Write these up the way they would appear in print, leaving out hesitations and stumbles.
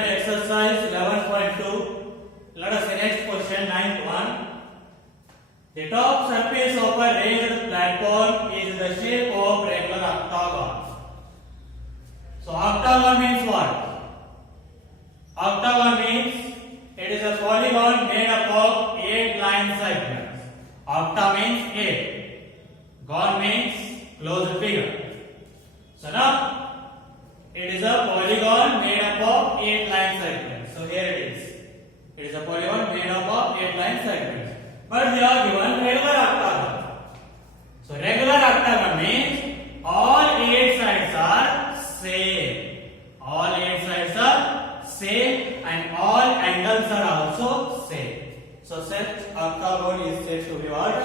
that exercise 11.2. Let us see next question 9.1. The top surface of a raised platform is in the shape of regular octagon. So octagon means what? Octagon means it is a polygon made up of 8 line segments. Octa means 8. Gon means closed figure. So now it is a polygon made up of 8 line segments. So here it is. It is a polygon made up of 8 line segments. But they are given regular octagon. So regular octagon means all 8 sides are same. All 8 sides are same and all angles are also same. So such octagon is said to be what? A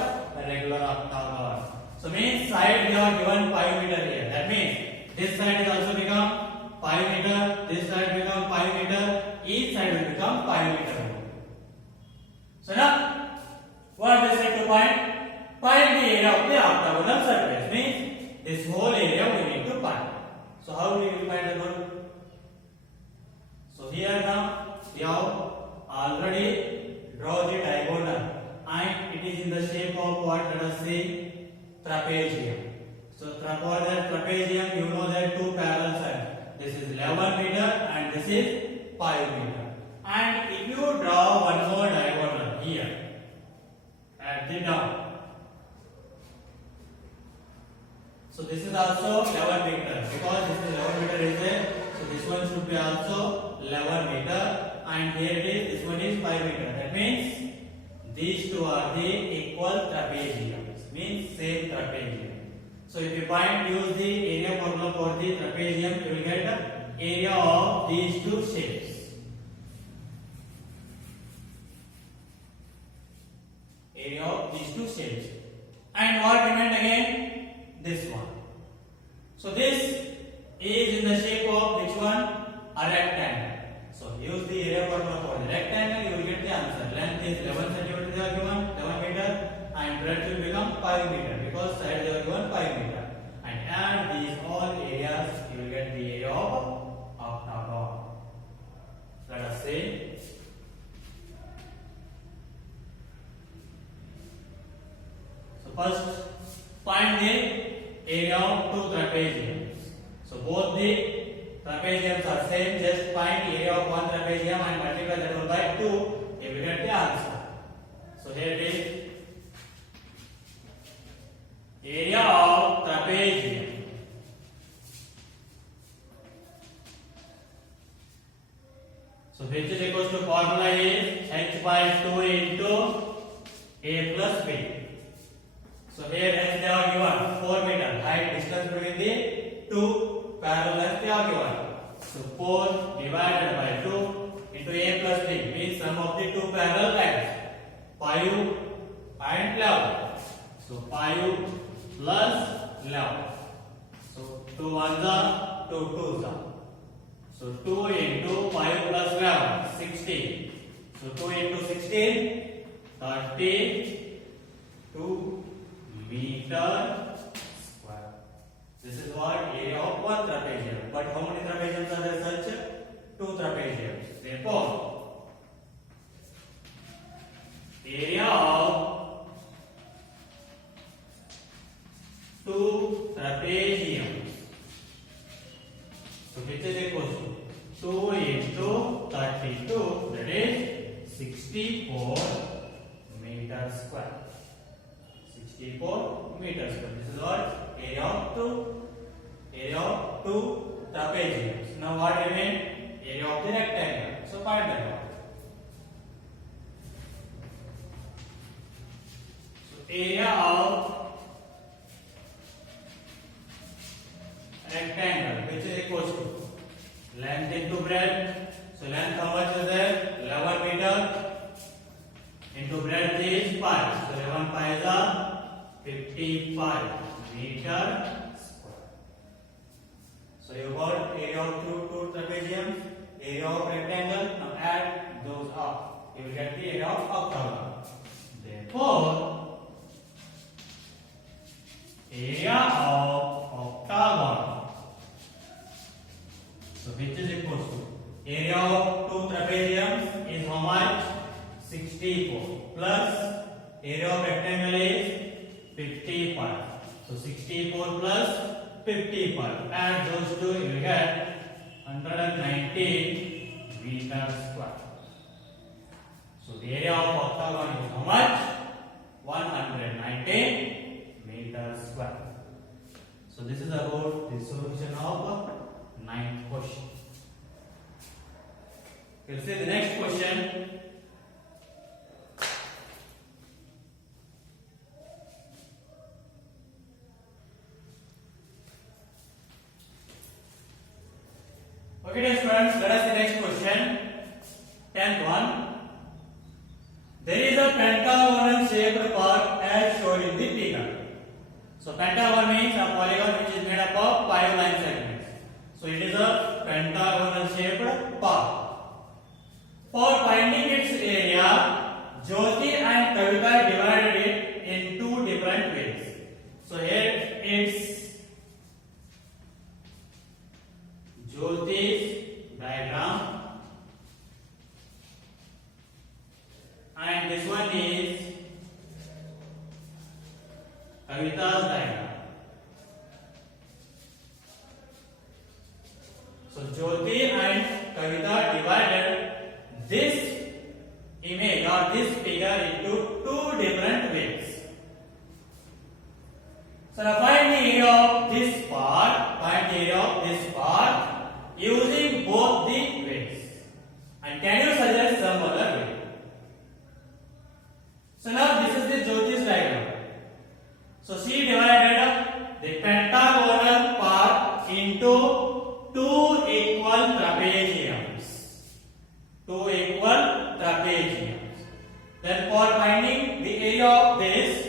regular octagon. So means side they are given 5 meter here. That means this side is also become 5 meter. This side become 5 meter. Each side will become 5 meter. So now what is it to find? Find the area of the octagonal surface. Means this whole area we need to find. So how we will find the whole? So here now we have already draw the diagonal and it is in the shape of what? Let us say trapezium. So for that trapezium you know that two parallel sides. This is 11 meter and this is 5 meter. And if you draw one more diagonal here at the down. So this is also 11 meter because this is 11 meter is there. So this one should be also 11 meter and here it is, this one is 5 meter. That means these two are the equal trapeziums, means same trapezium. So if you find use the area formula for the trapezium, you will get the area of these two shapes. Area of these two shapes. And what remained again? This one. So this is in the shape of which one? A rectangle. So use the area formula for the rectangle, you will get the answer. Length is 11 cm they are given, 11 meter, and breadth will become 5 meter because sides they are given 5 meter. And add these all areas, you will get the area of octagon. Let us say first, find the area of two trapeziums. So both the trapeziums are same. Just find the area of one trapezium and multiply that one by 2. You will get the answer. So here it is. Area of trapezium. So which is equals to formula is h by 2 into a plus b. So here h they are given 4 meter. Height distance between the two parallel lengths they are given. So 4 divided by 2 into a plus b means sum of the two parallel lengths 5 and 11. So 5 plus 11. So 2 ones are 2 twos are. So 2 into 5 plus 11 16. So 2 into 16 32 meter square. This is what area of one trapezium. But how many trapeziums are there such? 2 trapeziums. Therefore, area of 2 trapeziums. So which is equal to 2 into 32, that is 64 meter square. 64 meters square. This is what area of two trapeziums. Now what remain? Area of the rectangle. So find that out. So area of rectangle, which is equal to length into breadth. So length how much is there? 11 meter into breadth is 5. So 11 5 is 55 meter square. So you got area of two trapeziums, area of rectangle. Now add those up. You will get the area of octagon. Therefore, area of octagon. So which is equal to area of two trapeziums is how much? 64 plus area of rectangle is 55. So 64 plus 55. Add those two, you will get 119 meters square. So the area of octagon is how much? 119 meters square. So this is about the solution of ninth question. We'll see the next question. Okay, dear students, let us see the next question. 10th one. There is a pentagonal shaped part as shown in the figure. So pentagon means a polygon which is made up of 5 line segments. So it is a pentagonal shaped part. For finding its area, Jyoti and Kavita divided it in two different ways. So here it's Jyoti's diagram, and this one is Kavita's diagram. So Jyoti and Kavita divided this image or this figure into two different ways. So now find the area of this part, using both the ways. And can you suggest some other way? So now this is the Jyoti's diagram. So she divided the pentagonal part into two equal trapeziums. Then for finding the area of this,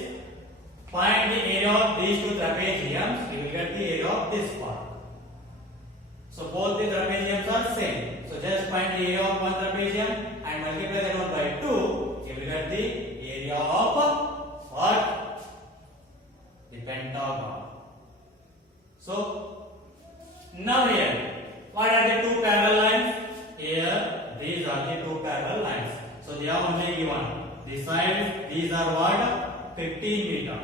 find the area of these two trapeziums, you will get the area of this part. So both the trapeziums are same. So just find the area of one trapezium and multiply that one by 2, you will get the area of what? The pentagon. So now here, what are the two parallel lines? Here, these are the two parallel lines. So they are only given. The sides, these are what? 15 meter.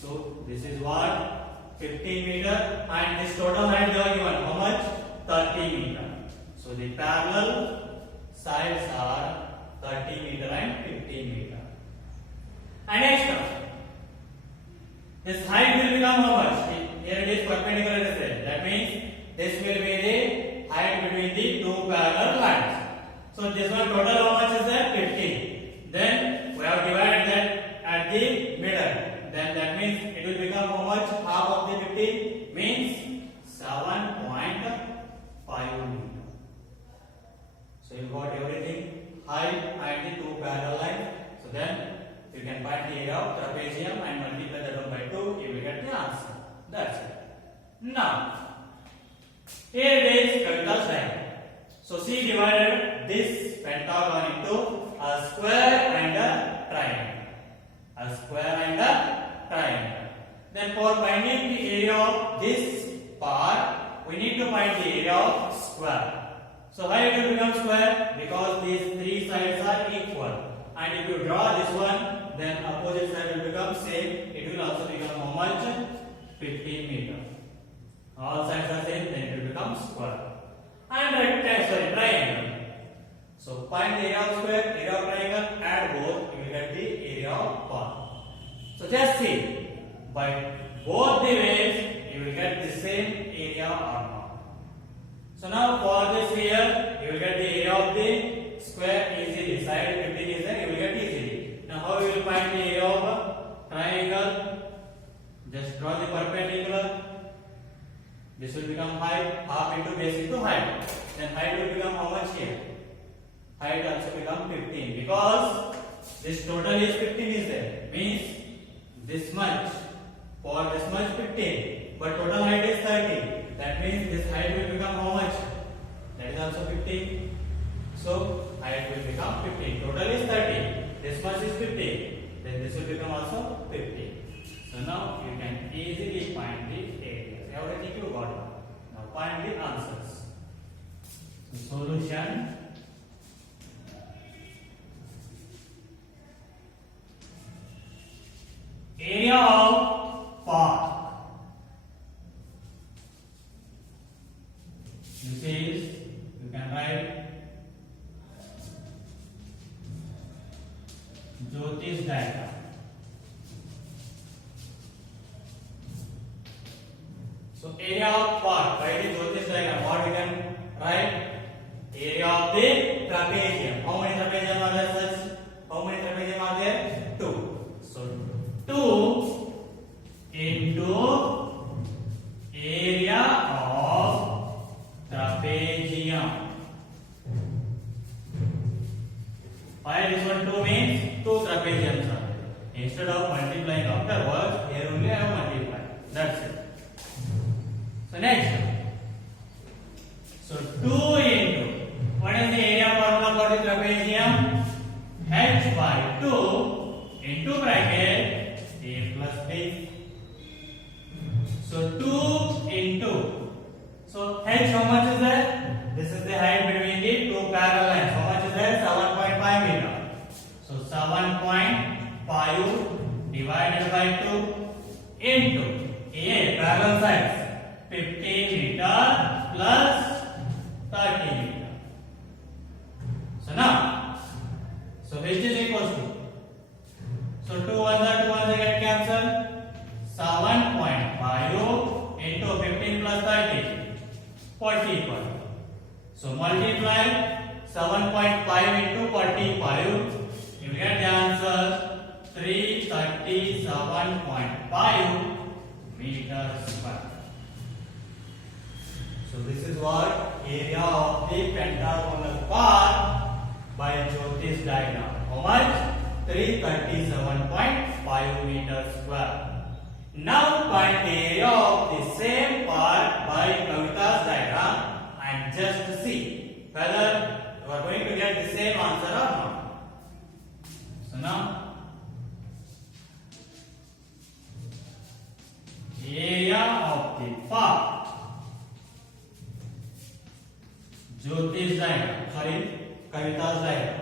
So this is what? 15 meter, and this total height they are given. How much? 30 meter. So the parallel sides are 30 meter and 15 meter. And next, this height will become how much? Here it is perpendicular to this. That means this will be the height between the two parallel lines. So this one total how much is there? 15. Then we have divided that at the middle. Then that means it will become how much? Half of the 15 means 7.5 meter. So you got everything, height and the two parallel lines. So then you can find the area of trapezium and multiply that one by 2. You will get the answer. That's it. Now, here it is Kavita's diagram. So she divided this pentagon into a square and a triangle. A square and a triangle. Then for finding the area of this part, we need to find the area of square. So why it will become square? Because these three sides are equal. And if you draw this one, then opposite side will become same. It will also become how much? 15 meter. All sides are same, then it will become square. And triangle. So find the area of square, area of triangle, add both, you will get the area of part. So just see, by both the ways, you will get the same area or not. So now for this here, you will get the area of the square easily. Side 15 is there, you will get easily. Now how you will find the area of triangle? Just draw the perpendicular. This will become height, half into base into height. Then height will become how much here? Height also become 15 because this total is 15 is there. Means this much, for this much 15, but total height is 30. That means this height will become how much? That is also 15. So height will become 15. Total is 30. This much is 15. Then this will become also 15. So now you can easily find the areas. Everything you got. Now find the answers. So solution. Area of park. This is, you can write Jyotish diagram. So area of park by the Jyotish diagram, what we can write? Area of the trapezium. How many trapezium are there? Such? How many trapezium are there? 2. So 2 into area of trapezium. Why this one 2 means 2 trapeziums are there. Instead of multiplying afterwards, here only I have multiplied. That's it. So next. So 2 into, what is the area formula for the trapezium? H by 2 into bracket A plus B. So 2 into, so H how much is there? This is the height between the 2 parallel lines. How much is there? 7.5 meter. So 7.5 divided by 2 into A parallel sides 50 meter plus 30 meter. So now, so which is equals to? So 2 ones get cancelled. 7.5 into 15 plus 30, 45. So multiply 7.5 into 45. You get the answer 337.5 meters square. So this is what area of the pentagonal park by Jyotish diagram. How much? 337.5 meters square. Now find the area of the same park by Kavita's diagram and just see whether you are going to get the same answer or not. So now area of the park, Jyotish diagram, Kavita's diagram.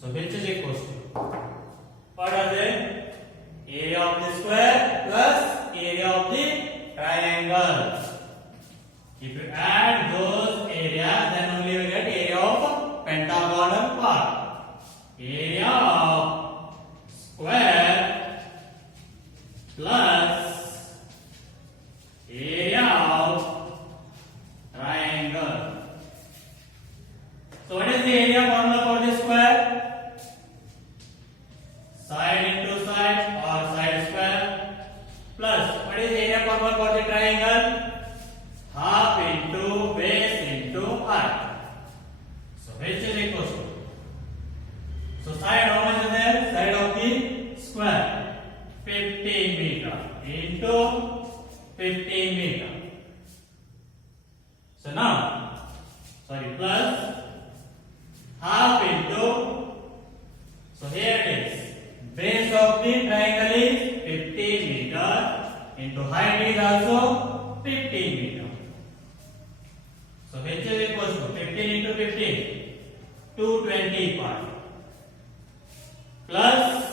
So which is equals to? What are they? Area of the square plus area of the triangle. If you add those areas, then only you get area of pentagonal park. Area of square plus area of triangle. So what is the area formula for the square? Side into side or side square plus what is the area formula for the triangle? Half into base into height. So which is equals to? So side how much is there? Side of the square 15 meter into 15 meter. So now plus half into, so here it is, base of the triangle is 15 meter into height is also 15 meter. So which is equals to 15 into 15, 225 plus,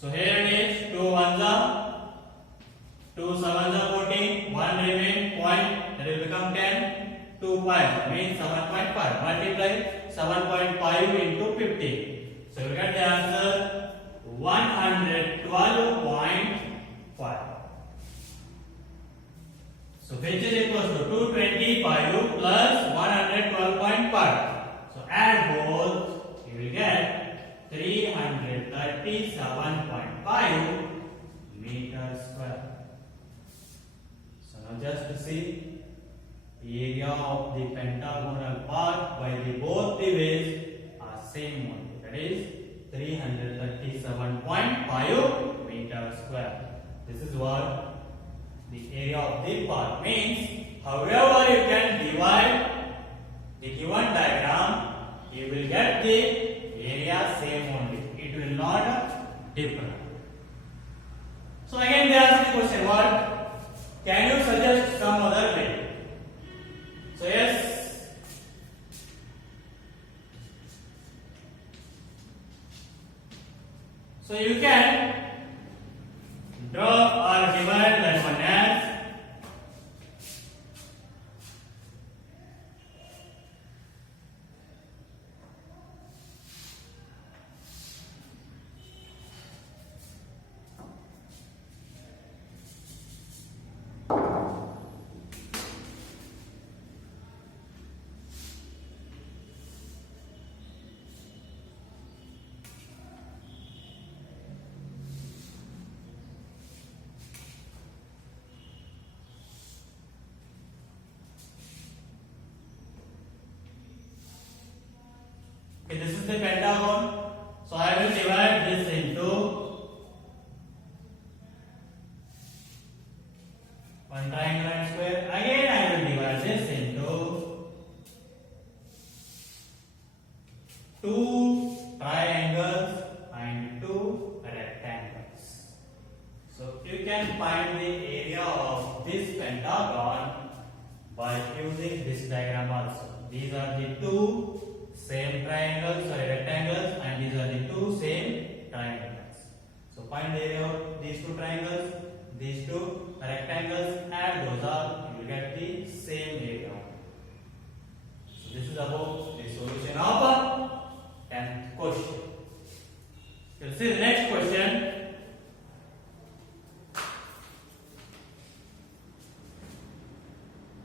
so here it is 2 ones are 2 sevens are 14, 1 remain point, that will become 10. 2 5 means 7.5. Multiply 7.5 into 15. So you get the answer 112.5. So which is equals to 225 plus 112.5. So add both, you will get 337.5 meters square. So now just to see area of the pentagonal park by the both the ways are same one, that is 337.5 meters square. This is what the area of the park means. However, you can divide the given diagram, you will get the area same only. It will not differ. So again they ask the question, what? Can you suggest some other way? So yes. So you can draw or divide that one as okay, this is the pentagon. So I will divide this into one triangle and square. Again I will divide this into two triangles and two rectangles. So you can find the area of this pentagon by using this diagram also. These are the two same triangles or rectangles, and these are the two same triangles. So find the area of these two triangles, these two rectangles, add those all, you will get the same area. So this is about